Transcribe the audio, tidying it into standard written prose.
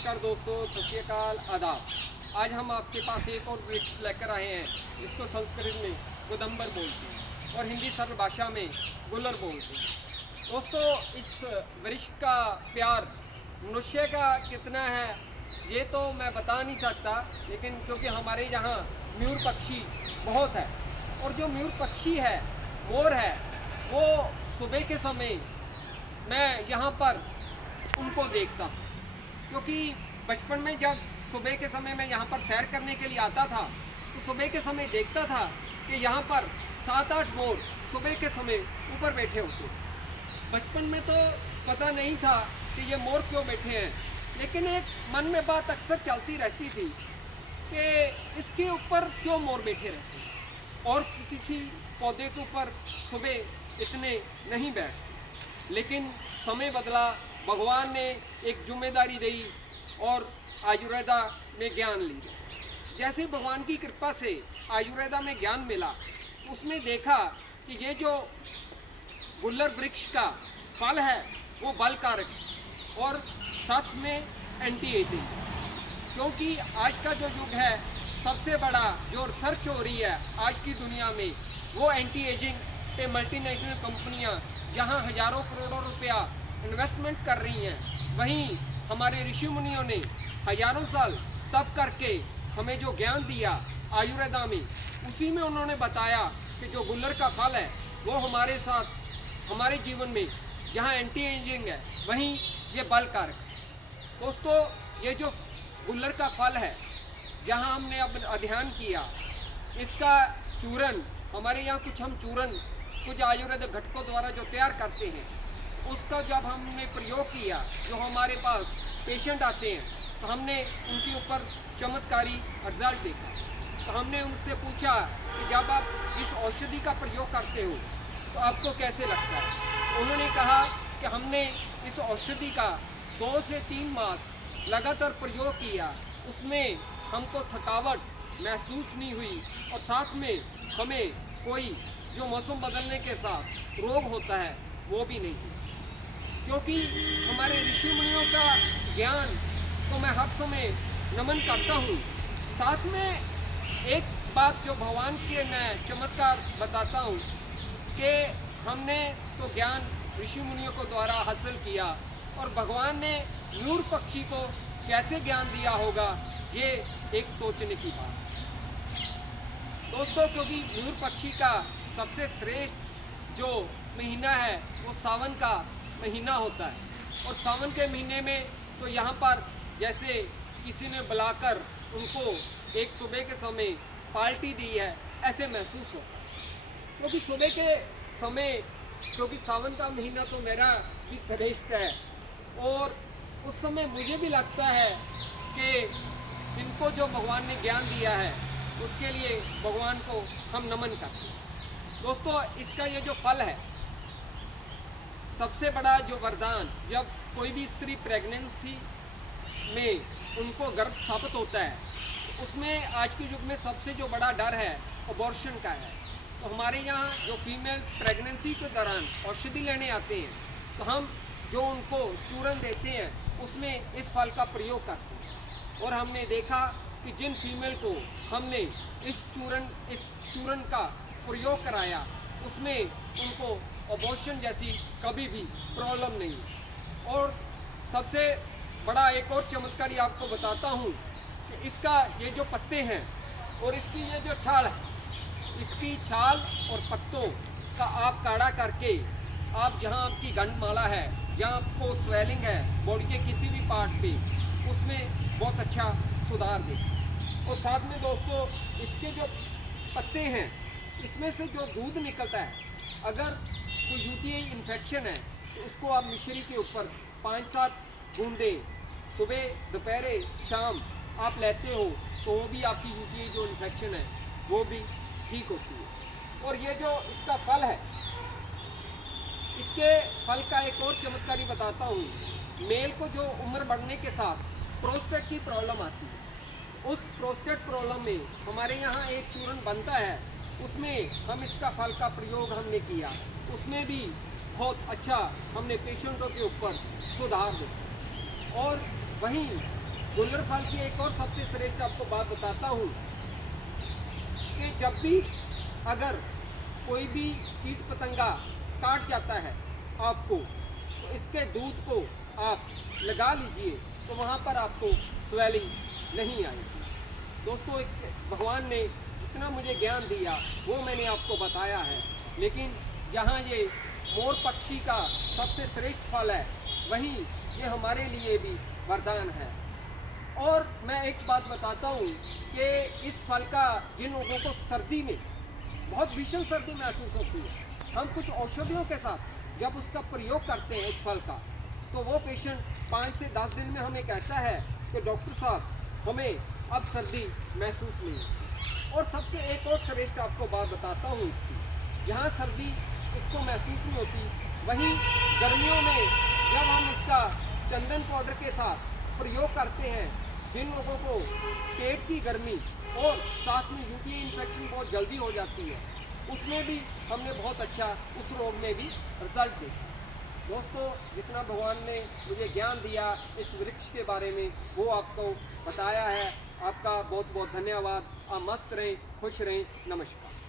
नमस्कार दोस्तों, सत श्री अकाल, आदाब। आज हम आपके पास एक और वृक्ष लेकर आए हैं। इसको संस्कृत में गुदम्बर बोलते हैं और हिंदी सरल भाषा में गुलर बोलते हैं। दोस्तों, इस वृक्ष का प्यार मनुष्य का कितना है ये तो मैं बता नहीं सकता, लेकिन क्योंकि हमारे यहाँ मयूर पक्षी बहुत है और जो मयूर पक्षी है, मोर है, वो सुबह के समय मैं यहाँ पर उनको देखता हूँ। क्योंकि बचपन में जब सुबह के समय मैं यहाँ पर सैर करने के लिए आता था तो सुबह के समय देखता था कि यहाँ पर 7-8 मोर सुबह के समय ऊपर बैठे होते। बचपन में तो पता नहीं था कि ये मोर क्यों बैठे हैं, लेकिन एक मन में बात अक्सर चलती रहती थी कि इसके ऊपर क्यों मोर बैठे रहते हैं और किसी पौधे के ऊपर सुबह इतने नहीं बैठते। लेकिन समय बदला, भगवान ने एक जिम्मेदारी दी और आयुर्वेदा में ज्ञान लिया। जैसे भगवान की कृपा से आयुर्वेदा में ज्ञान मिला, उसमें देखा कि ये जो गुल्लर वृक्ष का फल है वो बलकारक है और साथ में एंटी एजिंग। क्योंकि आज का जो युग है, सबसे बड़ा जो रिसर्च हो रही है आज की दुनिया में, वो एंटी एजिंग पे मल्टीनेशनल कंपनियां जहां हजारों करोड़ों रुपया इन्वेस्टमेंट कर रही हैं, वहीं हमारे ऋषि मुनियों ने हजारों साल तप करके हमें जो ज्ञान दिया आयुर्वेदा में, उसी में उन्होंने बताया कि जो गुल्लर का फल है वो हमारे साथ, हमारे जीवन में जहाँ एंटी एजिंग है वहीं ये बलकारक है। दोस्तों, ये जो गुल्लर का फल है, जहाँ हमने अब अध्ययन किया, इसका चूरन हमारे यहाँ हम चूरन कुछ आयुर्वेदिक घटकों द्वारा जो तैयार करते हैं, उसका जब हमने प्रयोग किया, जो हमारे पास पेशेंट आते हैं तो हमने उनके ऊपर चमत्कारी रिजल्ट देखा। तो हमने उनसे पूछा कि जब आप इस औषधि का प्रयोग करते हो तो आपको कैसे लगता है। उन्होंने कहा कि हमने इस औषधि का 2 से 3 मास लगातार प्रयोग किया, उसमें हमको थकावट महसूस नहीं हुई और साथ में हमें कोई जो मौसम बदलने के साथ रोग होता है वो भी नहीं। क्योंकि हमारे ऋषि मुनियों का ज्ञान तो मैं हर समय नमन करता हूँ। साथ में एक बात जो भगवान के मैं चमत्कार बताता हूँ कि हमने तो ज्ञान ऋषि मुनियों को द्वारा हासिल किया और भगवान ने मयूर पक्षी को कैसे ज्ञान दिया होगा, ये एक सोचने की बात है। दोस्तों, क्योंकि मयूर पक्षी का सबसे श्रेष्ठ जो महीना है वो सावन का महीना होता है और सावन के महीने में तो यहाँ पर जैसे किसी ने बुलाकर उनको एक सुबह के समय पार्टी दी है, ऐसे महसूस होता है। क्योंकि सुबह के समय, क्योंकि सावन का महीना तो मेरा भी श्रेष्ठ है और उस समय मुझे भी लगता है कि इनको जो भगवान ने ज्ञान दिया है उसके लिए भगवान को हम नमन करते हैं। दोस्तों, इसका ये जो फल है, सबसे बड़ा जो वरदान, जब कोई भी स्त्री प्रेगनेंसी में उनको गर्भ स्थापित होता है तो उसमें आज के युग में सबसे जो बड़ा डर है अबॉर्शन का है। तो हमारे यहाँ जो फीमेल्स प्रेगनेंसी के दौरान औषधि लेने आते हैं तो हम जो उनको चूरन देते हैं उसमें इस फल का प्रयोग करते हैं और हमने देखा कि जिन फीमेल को हमने इस चूरन का प्रयोग कराया उसमें उनको अबॉर्शन जैसी कभी भी प्रॉब्लम नहीं। और सबसे बड़ा एक और चमत्कारी आपको बताता हूँ कि इसका ये जो पत्ते हैं और इसकी ये जो छाल है, इसकी छाल और पत्तों का आप काढ़ा करके, आप जहाँ आपकी गंडमाला है, जहाँ आपको स्वेलिंग है बॉडी के किसी भी पार्ट पे, उसमें बहुत अच्छा सुधार दे। और साथ में दोस्तों, इसके जो पत्ते हैं, इसमें से जो दूध निकलता है, अगर कोई यूटीआई इन्फेक्शन है तो उसको आप मिश्री के ऊपर 5-7 बूंदे सुबह, दोपहर, शाम आप लेते हो तो वो भी आपकी यूटीआई जो इन्फेक्शन है वो भी ठीक होती है। और ये जो इसका फल है, इसके फल का एक और चमत्कारी बताता हूँ। मेल को जो उम्र बढ़ने के साथ प्रोस्टेट की प्रॉब्लम आती है, उस प्रोस्टेट प्रॉब्लम में हमारे यहाँ एक चूरन बनता है, उसमें हम इसका फल का प्रयोग हमने किया, उसमें भी बहुत अच्छा हमने पेशेंटों के ऊपर सुधार देखा। और वहीं गुल्लर फल की एक और सबसे श्रेष्ठ आपको बात बताता हूँ कि जब भी अगर कोई भी कीट पतंगा काट जाता है आपको, तो इसके दूध को आप लगा लीजिए, तो वहाँ पर आपको स्वेलिंग नहीं आएगी। दोस्तों, एक भगवान ने जितना मुझे ज्ञान दिया वो मैंने आपको बताया है, लेकिन जहाँ ये मोर पक्षी का सबसे श्रेष्ठ फल है, वहीं ये हमारे लिए भी वरदान है। और मैं एक बात बताता हूँ कि इस फल का जिन लोगों को सर्दी में बहुत भीषण सर्दी महसूस होती है, हम कुछ औषधियों के साथ जब उसका प्रयोग करते हैं इस फल का, तो वो पेशेंट 5 से 10 दिन में हमें कहता है कि डॉक्टर साहब हमें अब सर्दी महसूस नहीं। और सबसे एक और श्रेष्ठ आपको बात बताता हूँ इसकी, जहाँ सर्दी उसको महसूस नहीं होती, वहीं गर्मियों में जब हम इसका चंदन पाउडर के साथ प्रयोग करते हैं, जिन लोगों को पेट की गर्मी और साथ में यूटीआई इन्फेक्शन बहुत जल्दी हो जाती है, उसमें भी हमने बहुत अच्छा उस रोग में भी रिजल्ट देखा। दोस्तों, जितना भगवान ने मुझे ज्ञान दिया इस वृक्ष के बारे में वो आपको बताया है। आपका बहुत बहुत धन्यवाद। आप मस्त रहें, खुश रहें। नमस्कार।